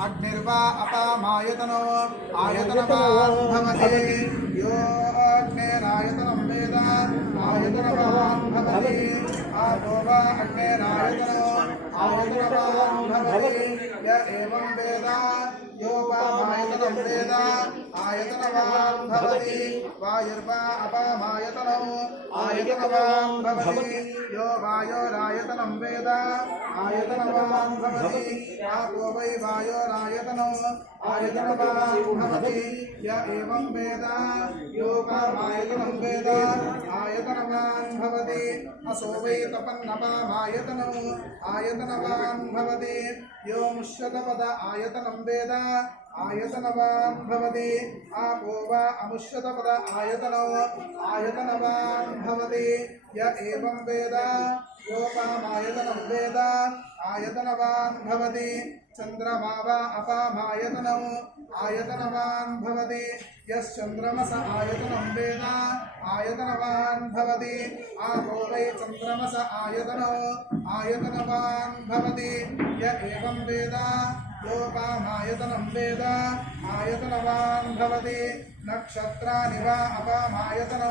అగ్నిర్వా అపామాయతనో ఆయతనవాన్ భవతి యో అగ్నేరాయతనం వేద ఆయతనవాన్ భవతి ఆపో వా అగ్నేరాయతనో ఆయతనవాన్ భవతి య ఏవం వేద వాయుర్వేదం వేద ఆయతనవాం భవతి వాయుర్వా అపామాయతనం ఆయతనవాం భవతి యో వాయోరాయతనం వేద ఆయతనవాం భవతి ఆపో వై వాయోరాయతనం ఆయతనవాం భవతి య ఏవం వేద యోపామాయతనం వేద ఆయతనవాన్ భవతి అసో వై తపన్నపామాయతనం ఆయతనవాన్ భవతి యో ముష్యతపద ఆయతనం వేద आयतनवान् भवति आपो वा अमुष्यतपद आयतनो आयतनवान् भवति य एवं वेद योपामायतनं वेद आयतनवान् भवति चन्द्रमा वा अपामायतनौ आयतनवान् भवति यश्चन्द्रमस आयतनं वेद आयतनवान् भवति आपो वै चन्द्रमस आयतनौ आयतनवान् भवति य एवं वेद లోపామాయతనం వేద ఆయతనవాన్ భవతి నక్షత్రాని వా అపామాయతనం